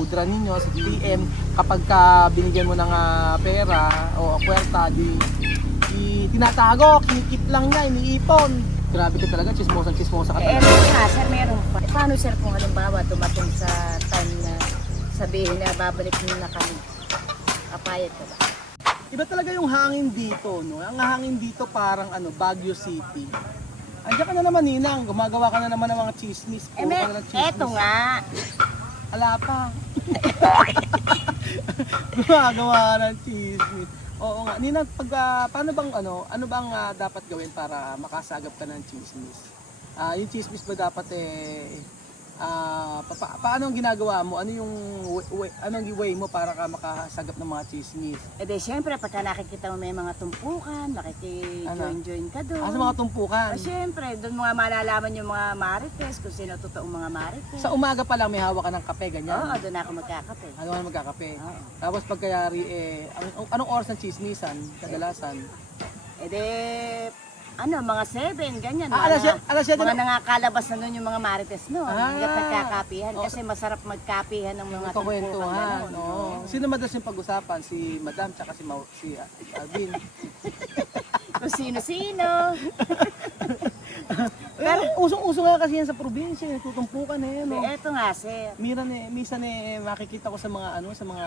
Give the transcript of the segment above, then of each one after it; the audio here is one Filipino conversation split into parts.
mudra ninyo sa TM, kapag ka binigyan mo ng pera o kwerta, tinatago, kinikip lang niya, iniipon. Grabe ka talaga, chismosa ka talaga. Nga sir, meron pa. Paano sir kung halimbawa dumating sa time na sabihin na babalik nyo na kami? Kapayat ka ba? Iba talaga yung hangin dito, no? Ang hangin dito parang Baguio City. Andiyan ka na naman, Ninang. Gumagawa ka na naman ng mga chismis. Puro ka na ng chismis. Eto nga. Ala pa. Gumagawa ka ng chismis. Oo nga. Ninang, paano bang ano bang dapat gawin para makasagap ka ng chismis? Yung chismis ba dapat paano ang ginagawa mo? Ano yung anong way mo para ka makasagap ng mga chismis? E di syempre, pagka nakikita mo may mga tumpukan, makiki-join ka doon. Sa mga tumpukan? Syempre, doon mo nga malalaman yung mga marites, kung sino totoong mga marites. Sa umaga pa lang may hawak ka ng kape, ganyan? Oo, doon ako magkakape. Ano ka magkakape? Oo. Tapos pagkayari, anong oras ng chismisan, kadalasan? E di, mga 7, ganyan. Alas 7 Mga na. nangakalabas na nun yung mga marites, no? Hanggat nagkakapihan. Oo. Kasi masarap magkapihan ng mga tumpukan. Kwentuhan. ganun. Oo. Sino madalas yung pag-usapan? Si Madam tsaka si Alvin. Kung sino-sino. Pero usong-uso nga kasi yan sa probinsya, tutumpukan eh, no? Eto nga, sir. Minsan makikita ko sa mga sa mga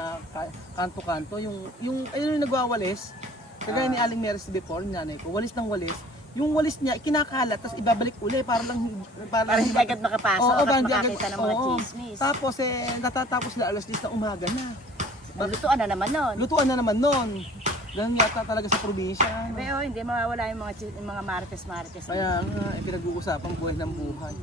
kanto-kanto, yung nagwawalis. Kagaya ni Aling Meris before, nanay ko, walis ng walis. Yung walis niya, ikinakalat, tapos ibabalik uli para Hindi agad makapasok Oo, at hindi makakita ng mga oo. chismis. Tapos natatapos na alas 10 na umaga na. Lutuan na naman nun. Lutuan na naman nun. Ganun yata talaga sa probinsya. No? Pero hindi mawawala yung mga marites-marites. Kaya nga, pinag-uusapang buhay ng buhay.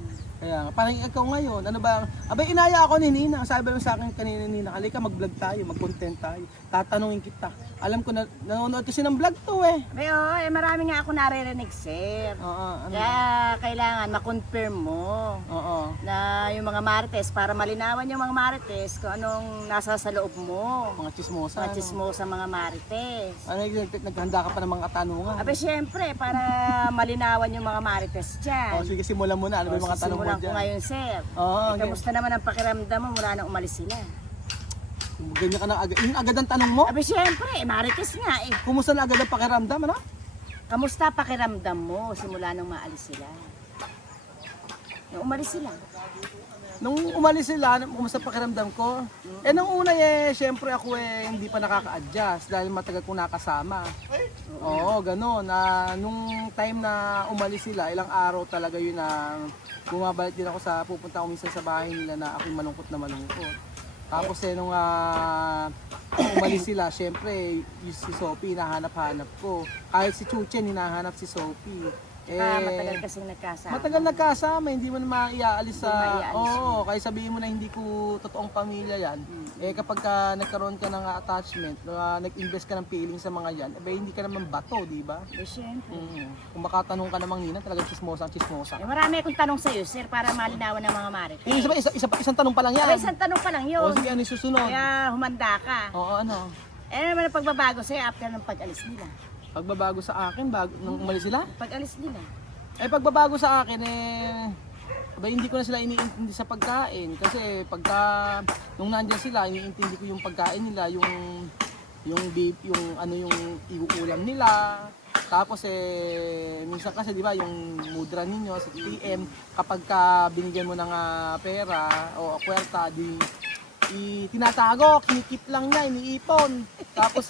Kaya nga, parang ikaw ngayon, ano ba? Abay, inaya ako ni Nina. Sabi mo sa akin kanina, Nina, halika mag-vlog tayo, mag-content tayo. Tatanungin kita. Alam ko na, nanonood kasi ng vlog to eh. Pero marami nga ako naririnig, sir. Oo, Kaya kailangan ma-confirm mo Oo. na yung mga marites, para malinawan yung mga marites kung anong nasa sa loob mo. Mga chismosa. Mga chismosa mga marites. Ano, naghanda ka pa ng mga katanungan. Abe, syempre, para malinawan yung mga marites dyan. Sige, simulan mo na. Ano ba yung mga tanong mo Simulan ko dyan? ngayon, sir. Oo, Kamusta naman ang pakiramdam mo mula nang umalis sila? Ganyan ka na agad. Yung agad ang tanong mo? Abe, syempre, marites nga eh. Kumusta na agad ang pakiramdam, ano? Kamusta pakiramdam mo simula nung maalis sila? Nung umalis sila? Nung umalis sila, kumusta pakiramdam ko? Nung una syempre ako hindi pa nakaka-adjust dahil matagal kong nakasama. Oo, gano'n. Nung time na umalis sila, ilang araw talaga yun na bumabalik din ako pupunta ako minsan sa bahay nila na ako'y malungkot na malungkot. Tapos nung umalis sila, syempre si Sophie hinahanap-hanap ko. Kahit si Chuchen hinahanap si Sophie. Matagal kasing nagkasama. Matagal nagkasama, hindi mo na maiaalis sa... maiaalis. Oo, kaya sabihin mo na hindi ko totoong pamilya yan. Kapag nagkaroon ka ng attachment, nag-invest ka ng feeling sa mga yan, hindi ka naman bato, di ba? Siyempre. Kung makatanong ka namang Nina, talagang chismosa. Marami akong tanong sa iyo, sir, para malinawan ng mga marites. Isang tanong pa lang yan. Isang tanong pa lang yun. O sige, ano yung susunod? Kaya humanda ka. Oo, ano? Naman ang pagbabago sa'yo after ng pag-alis nila. Pagbabago sa akin, nung umalis sila? Pag-alis nila. Pagbabago sa akin, hindi ko na sila iniintindi sa pagkain. Kasi nung nandiyan sila, iniintindi ko yung pagkain nila, yung beef, yung iuulam nila. Tapos minsan kasi di ba yung mudra ninyo sa TM, kapag binigyan mo ng pera o kwerta, tinatago, kinikip lang niya, iniipon. Tapos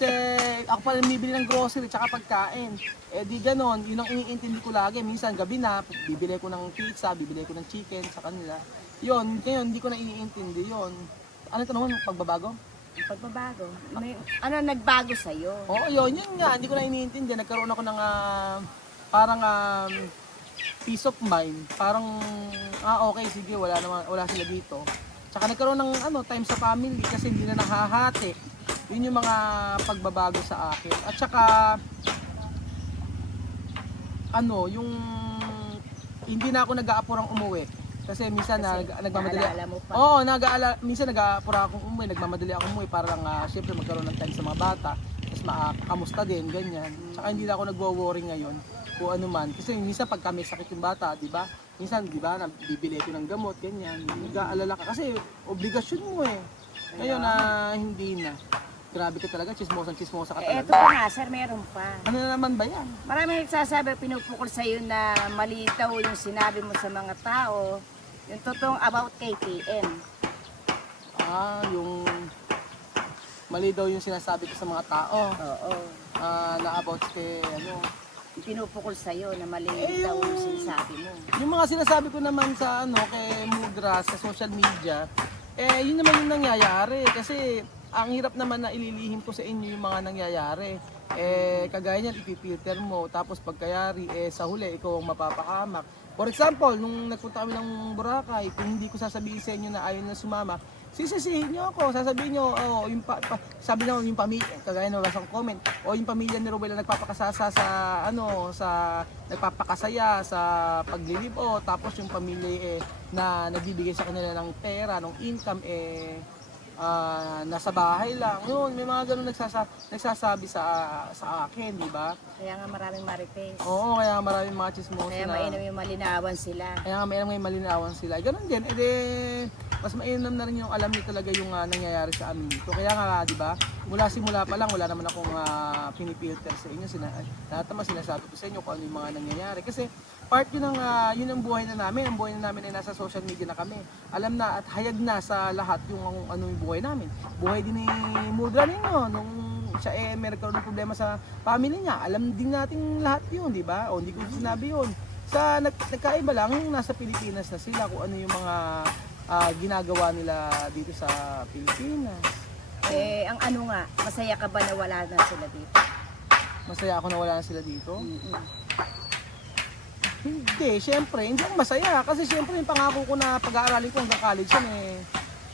ako pa rin bibili ng grocery tsaka pagkain. Di ganon, yun ang iniintindi ko lagi. Minsan gabi na, bibili ko ng pizza, bibili ko ng chicken sa kanila. Yun, ngayon hindi ko na iniintindi yun. Ano tanong mo, pagbabago? Pagbabago? Ano nagbago sa'yo? Oo, yun nga, hindi ko na iniintindi. Nagkaroon ako ng parang peace of mind. Parang, okay, sige, wala sila dito. Tsaka nagkaroon ng time sa family kasi hindi na nakahati. Yun yung mga pagbabago sa akin. At saka yung hindi na ako nag-aapurang umuwi. Kasi minsan nagmamadali. Naalala mo pa. Oo, minsan nag-aapura akong umuwi, nagmamadali akong umuwi para lang syempre magkaroon ng time sa mga bata. Tapos makamusta din, ganyan. Tsaka hindi na ako nagwo-worry ngayon kung ano man. Kasi minsan pag kami sakit yung bata, di ba? Minsan, di ba, bibili ko ng gamot, ganyan. Nag-aalala ka kasi obligasyon mo eh. Ngayon hindi na. Grabe ka talaga, chismosa ka Eto talaga. pa nga sir, meron pa. Ano na naman ba yan? Maraming nagsasabi, pinupukol sa'yo na mali daw yung sinabi mo sa mga tao. Yung totoong about KTM. Yung mali daw yung sinasabi ko sa mga tao Oo. na about kay Yung pinupukol sa'yo na mali Eh, daw yung yung- sinasabi mo. yung mga sinasabi ko naman sa kay Mudra sa social media, yun naman yung nangyayari kasi ang hirap naman na ililihim ko sa inyo yung mga nangyayari. Kagaya niyan, ipipilter mo, tapos pagkayari, sa huli, ikaw ang mapapahamak. For example, nung nagpunta kami ng Boracay, kung hindi ko sasabihin sa inyo na ayaw na sumama, sisisihin nyo ako, sasabihin nyo, sabi nyo yung pamilya, kagaya na wala comment, yung pamilya ni Rowel na nagpapakasasa nagpapakasaya sa paglilibo, tapos yung pamilya na nagbibigay sa kanila ng pera, ng income, nasa bahay lang. Yun, may mga ganun nagsasabi sa akin, di ba? Kaya nga maraming marites. Oo, kaya maraming mga chismosa Kaya mainam yung malinawan sila. Kaya may malinawan sila. Ganun din, mas mainam na rin yung alam niyo talaga yung nangyayari sa amin dito. Kaya nga, di ba, simula pa lang, wala naman akong pinipilter sa inyo. Lahat naman sinasabi ko sa inyo kung ano yung mga nangyayari. Kasi part yun ang buhay na namin. Ang buhay na namin ay nasa social media na kami. Alam na at hayag na sa lahat yung ano yung buhay namin. Buhay din ni Mudra ninyo nung siya may nagkaroon ng problema sa family niya. Alam din natin lahat yun, di ba? O hindi ko sinabi yun. Nagkaiba lang yung nasa Pilipinas na sila kung ano yung mga ginagawa nila dito sa Pilipinas. Ang ano nga, masaya ka ba na wala na sila dito? Masaya ako na wala na sila dito. Mm-mm. Hindi, syempre, hindi ako masaya. Kasi syempre yung pangako ko na pag-aaralin ko hanggang college yan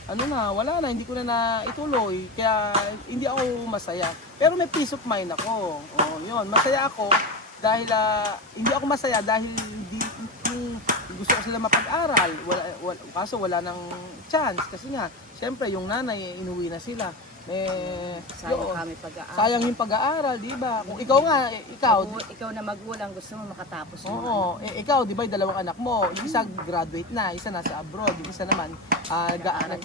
wala na, hindi ko na naituloy. Kaya hindi ako masaya. Pero may peace of mind ako. Yun, masaya ako dahil, hindi ako masaya dahil gusto ko sila mapag-aral. Kaso wala nang chance. Kasi nga, syempre yung nanay, inuwi na sila. Sayang kami pag-aaral. Sayang yung pag-aaral, di ba? Kung ikaw nga, Ikaw na magulang, gusto mo makatapos mo. oo, ikaw, di ba, yung dalawang anak mo, yung isa graduate na, isa nasa abroad, yung isa naman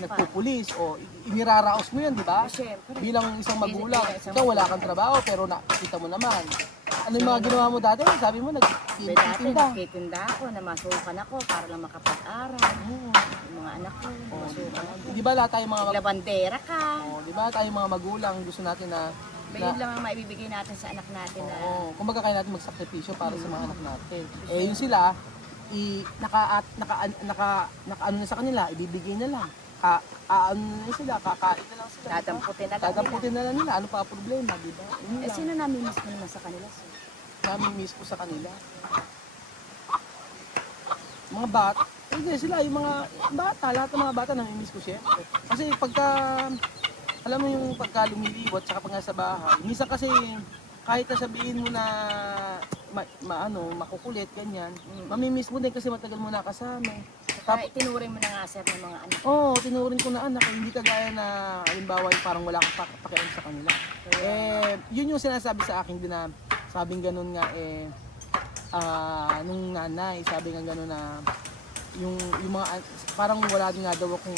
nagpupulis, o iniraraos mo yun, di ba? Siyempre. Bilang isang magulang, Isang ikaw wala kang trabaho, pero nakita mo naman. Ano yung mga ginawa mo dati? Sabi mo, Dati nagtitinda. nagtitinda ako, namasukan ako para lang makapag-aral. Oo. Yung mga anak ko, namasukan ako. Di ba lahat tayo mga Labandera ka. di ba tayo mga magulang, gusto natin na Yun lang ang maibibigay natin sa anak natin na kumbaga kaya natin magsakripisyo para sa mga anak natin. Yun sila, naka ano na sa kanila, ibibigay na lang. Ano na sila, kakain na lang sila. dadamputin na lang nila. Dadamputin na lang nila, ano pa problema, di ba? Yun lang. Sino namimiss mo naman sa kanila? Sir? Namimiss ko sa kanila. Mga bata, hindi sila, yung mga bata, lahat ng mga bata namimiss ko syempre. Kasi alam mo yung pagka lumiliwat, saka pag nasa bahay, minsan kasi kahit na sabihin mo na makukulit, ganyan, mamimiss mo din kasi matagal mo nakasama. Kaya tinuring mo na nga sir ng mga anak. Tinuring ko na anak, hindi kagaya na halimbawa yung parang wala akong pakialam sa kanila. Yun yung sinasabi sa akin din na sabing ganun nga nung nanay, sabi nga ganun na yung mga parang wala din nga daw akong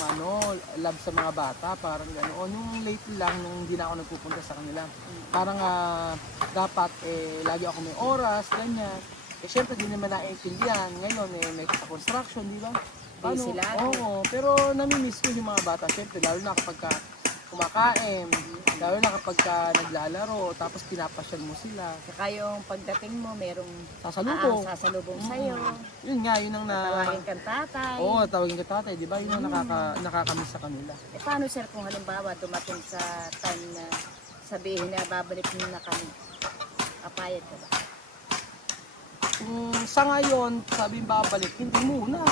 love sa mga bata, parang gano'n. Yung late lang nung hindi na ako nagpupunta sa kanila. Parang dapat lagi ako may oras, ganyan. Syempre di naman naiintindihan. Ngayon may sa construction, di ba? Busy lagi. Oo, pero namimiss ko yung mga bata. Syempre lalo na kapag kumakain, lalo na kapag naglalaro, tapos pinapasyal mo sila. Saka yung pagdating mo, merong Sasalubong. sa'yo. Yun nga, yun ang Tawagin kang tatay. Oo, tawagin ka tatay, di ba? Yun ang nakakamiss sa kanila. Paano sir kung halimbawa dumating sa time na sabihin na babalik mo na kami? Papayag ka ba? Sa ngayon, sabi babalik, hindi muna.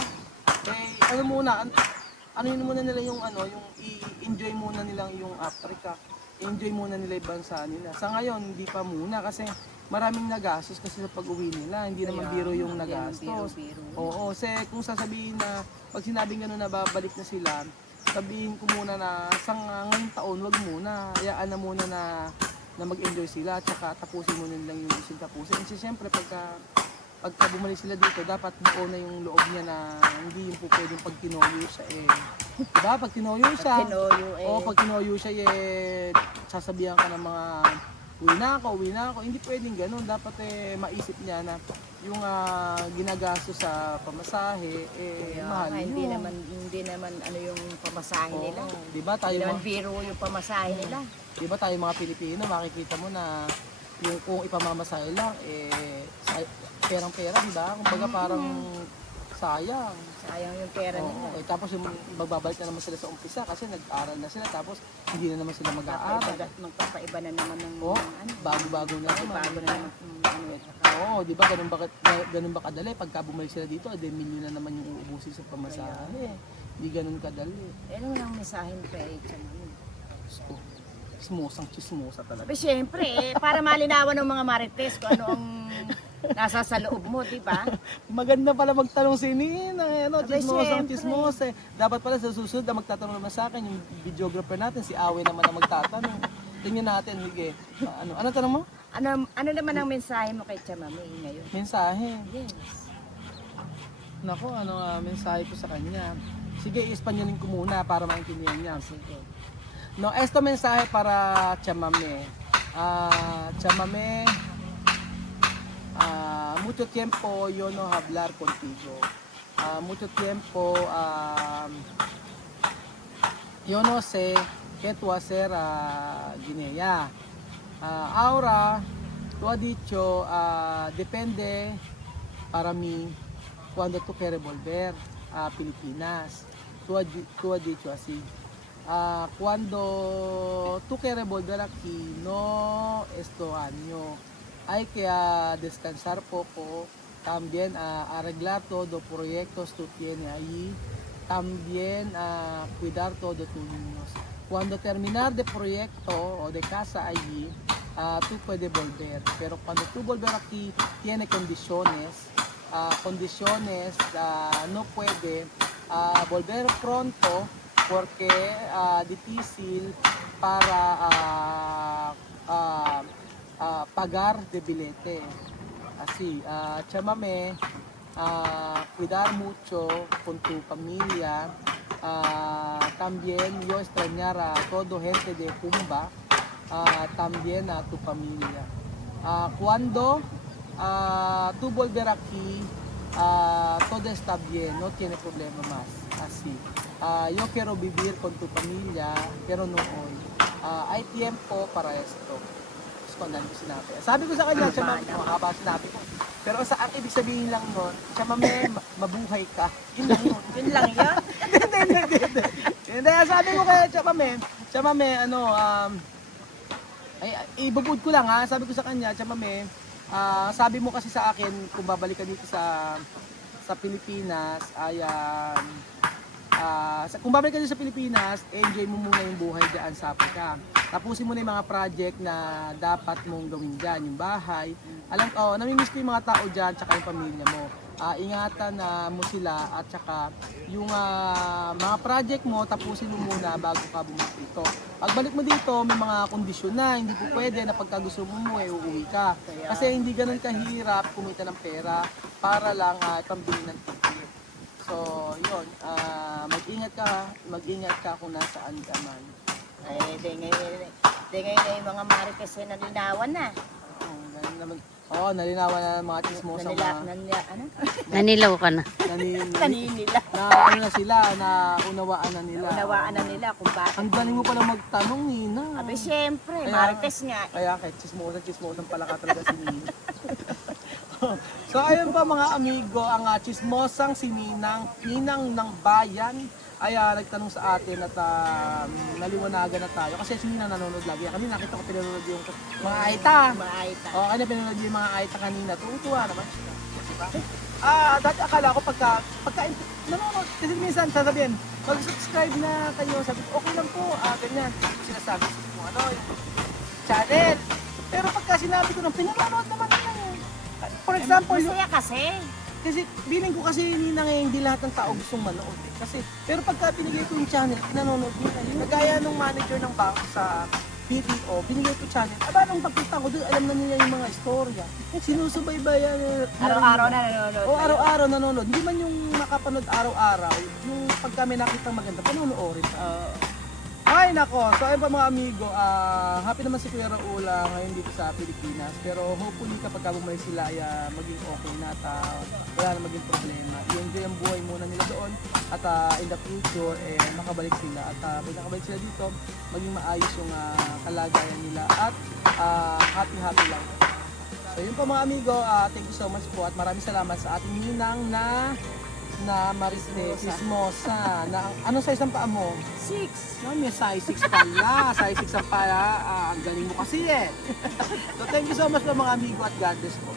Ano muna nila yung yung i-enjoy muna nilang yung Africa. Enjoy muna nila yung bansa nila. Sa ngayon, hindi pa muna kasi maraming nagastos kasi sa pag-uwi nila. Hindi naman biro yung nagastos. Oo, kung sasabihin na, pag sinabing gano'n na babalik na sila, sabihin ko muna na sa ngayong taon, wag muna. Hayaan na muna na mag-enjoy sila. Tsaka tapusin muna nilang yung isang tapusin. Kasi syempre, pagka pagka bumalik sila dito, dapat buo na yung loob niya na hindi yung po pwedeng pag tinoyo siya diba? Pag tinoyo siya, Tinoyo pag tinoyo siya sasabihan ka ng mga uwi na ako. Hindi pwedeng ganun. Dapat maisip niya na yung ginagastos sa pamasahe, mahal hindi yun. naman ano yung pamasahe nila. Diba tayo Hindi naman biro yung pamasahe nila. Diba tayo mga Pilipino, makikita mo na yung kung ipamamasahe lang, perang-pera, diba? Kumbaga parang sayang. Sayang yung pera nila. Tapos yung magbabalik na naman sila sa umpisa kasi nag-aral na sila tapos hindi na naman sila mag-aaral. Magpapaiba na naman ng Bago-bago na naman. bago na naman. Oo, di ba ganun ba kadali? Pagka bumalik sila dito, milyon na naman yung uubusin sa pamasahe. Hindi ganun kadali. Ano lang mensahe mo kay Chamami? Gusto. Chismosa talaga. Pero siyempre, para malinawan ng mga marites kung ano ang nasa sa loob mo, di ba? Maganda pala magtanong si Nina, chismosang siyempre. chismosa. Dapat pala sa susunod na magtatanong naman sa akin, yung videographer natin, si Awe naman na magtatanong. Tingnan natin, sige. Ano tanong mo? Ano naman ang mensahe mo kay Chamami ngayon? Mensahe. Yes. Nako, mensahe ko sa kanya. Sige, ispanyolin ko muna para maintindihan niya. Sige. No, esto mensaje para Chamame. Chamame, mucho tiempo yo no hablar contigo. Mucho tiempo yo no sé qué tú hacer Guinea. Ahora tú has dicho depende para mí cuando tú quieres volver a Pilipinas. Tú has dicho así. Cuando tú quieres volver aquí, no esto año, hay que descansar poco, también arreglar todo proyectos tú tienes ahí, también cuidar todo tus niños. Cuando terminar de proyecto o de casa allí, tú puedes volver, pero cuando tú volver aquí, tiene condiciones, no puede volver pronto, porque difícil para pagar de bilete. Así, Chamame, cuidar mucho con tu familia. También yo extrañar a todo gente de Pumba, también a tu familia. Cuando tú volver aquí, todo está bien, no tiene problema más. Así. Yo quiero vivir con tu familia, pero no hoy. Hay tiempo para esto. Tapos kung ano sinabi. Sabi ko sa kanya, Chamame, makakaba sinabi ko. Pero sa akin, ibig sabihin lang nun, Chamame, mabuhay ka. Yun lang yun. Yun lang yun? Hindi, sabi ko kay Chamame, ibubud ko lang ha, sabi ko sa kanya, Chamame, sabi mo kasi sa akin, kung babalik ka dito sa Pilipinas, kung babalik ka dito sa Pilipinas, enjoy mo muna yung buhay dyan sa Africa. Tapusin mo na yung mga project na dapat mong gawin dyan, yung bahay. Namimiss ko yung mga tao dyan, tsaka yung pamilya mo. Ingatan mo sila at tsaka yung mga project mo, tapusin mo muna bago ka bumalik dito. Pagbalik mo dito, may mga kondisyon na, hindi po pwede na pagka gusto mo uuwi ka. Kasi hindi ganun kahirap kumita ng pera para lang pambili ng ticket. So, yun, mag-ingat ka kung nasaan ka man. Ay, di ngayon na yung mga marites ay nalinawan na. Nalinawan na ng mga chismosa Nanilaw ka na. Kaninila. Unawaan na nila. Unawaan na nila kung bakit. Ang galing mo pala magtanong, Nina. Abi, siyempre, marites nga. Kaya kahit chismosan pala ka talaga si Nina. So ayun pa mga amigo, ang chismosang si Ninang ng bayan ay nagtanong sa atin at naliwanagan na tayo kasi si Nina nanonood lagi. Kami nakita ko pinanonood yung mga Aita. Kanya pinanonood yung mga Aita kanina. Tuwa naman siya. Diba? Dati akala ko pagka nanonood, kasi minsan sasabihin, mag-subscribe na kayo. Sabi ko, okay lang po, ganyan. Sinasabi ko yung channel. Pero pagka sinabi ko nang pinanonood naman nila yun. For example, Masaya kasi feeling ko kasi Nina ngayon, hindi lahat ng tao gustong manood. Pero pagka binigay ko yung channel, nanonood nila. Nagaya nung manager ng bangko sa PTO, binigay ko channel. Aba, nung pagpunta ko doon, alam na nila yung mga istorya. Sinusubaybayan. Araw-araw na nanonood. O araw-araw nanonood. Hindi man yung nakapanood araw-araw, yung pag kami nakita maganda, panonoorin pa. Ay nako, so ayun pa mga amigo, happy naman si Kuya Raul ngayon dito sa Pilipinas. Pero hopefully kapag bumalik sila ay maging okay na at wala na maging problema. I-enjoy ang buhay muna nila doon at in the future makabalik sila. At pag nakabalik sila dito, maging maayos yung kalagayan nila at happy-happy lang. So yun po mga amigo, thank you so much po at maraming salamat sa ating ninang na Mariste Chismosa. Ano size ang paa mo? 6. No, may size 6 pala. Size 6 ang pala. Ang galing mo kasi eh. So thank you so much po mga amigo at God bless po.